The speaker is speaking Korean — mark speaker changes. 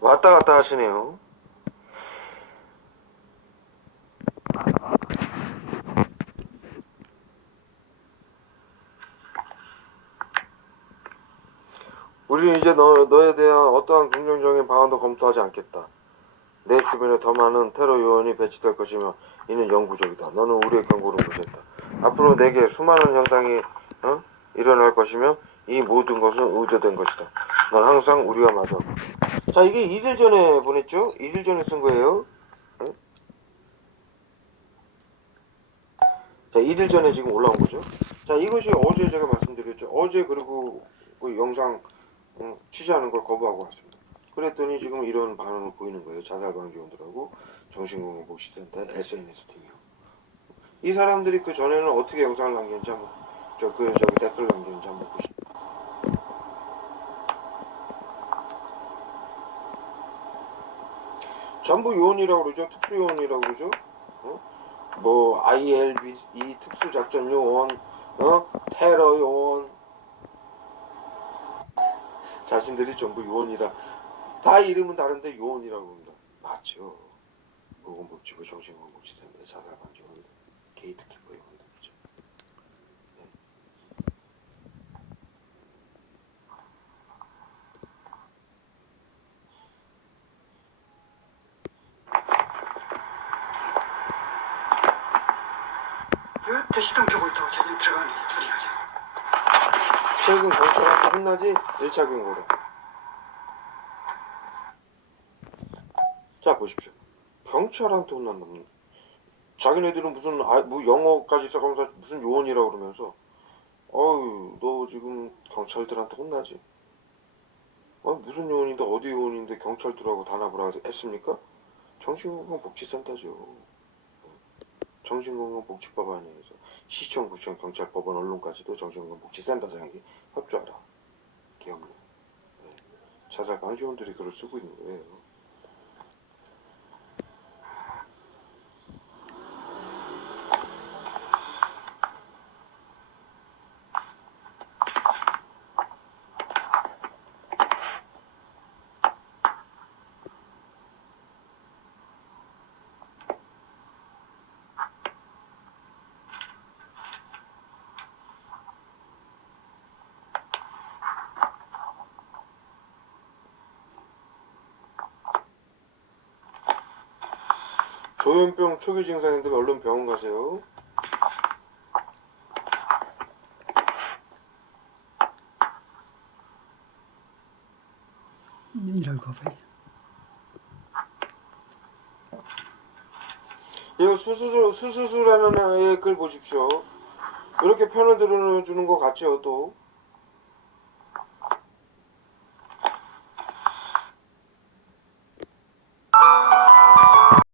Speaker 1: 왔다 갔다 하시네요. 우리는 이제 너, 너에 대한 어떠한 긍정적인 방안도 검토하지 않겠다. 내 주변에 더 많은 테러 요원이 배치될 것이며 이는 영구적이다. 너는 우리의 경고를 무시했다. 앞으로 내게 수많은 현상이 어? 일어날 것이며 이 모든 것은 의도된 것이다. 넌 항상 우리와 마주하고. 자 이게 2일 전에 보냈죠? 2일 전에 쓴 거예요. 어? 자 2일 전에 지금 올라온 거죠. 자 이것이 어제 제가 말씀드렸죠. 어제 그리고 그 영상 음, 취재하는 걸 거부하고 왔습니다. 그랬더니 지금 이런 반응을 보이는 거예요. 자살방지원들하고 정신건강복지센터 SNS 팀이요. 이 사람들이 그 전에는 어떻게 영상을 남겼는지 한번 저그 저기 댓글 남겼는지 한번 보시죠. 전부 요원이라고 그러죠. 특수 요원이라고 그러죠. 어? 뭐 ILB 이 특수 작전 요원, 어? 테러 요원, 자신들이 전부 요원이라 다 이름은 다른데 요원이라고 합니다. 맞죠. 보건복지부 정신건강복지센터 자살방지원 게이트키퍼 요원들이죠.
Speaker 2: 여태 시동 켜고 있다고 자기는 들어가는데 둘이 가자.
Speaker 1: 최근 경찰한테 혼나지 1차 경고다. 자 보십시오. 경찰한테 혼난다면 자기네들은 무슨 아, 뭐 영어까지 써가면서 무슨 요원이라고 그러면서 어유 너 지금 경찰들한테 혼나지? 어 무슨 요원인데 어디 요원인데 경찰들하고 단합을 하- 했습니까? 정신건강복지센터죠. 정신건강복지법 안에서 시청, 구청, 경찰, 법원, 언론까지도 정신건강복지센터장에게 협조하라. 계엄령. 네. 자살 방지원들이 글을 쓰고 있는 거예요. 조현병 초기 증상인데 얼른 병원 가세요.
Speaker 2: 이럴 거 봐요.
Speaker 1: 이거 수수수 수수수라는 애의 글 보십시오. 이렇게 편을 들어주는 것 같죠 또.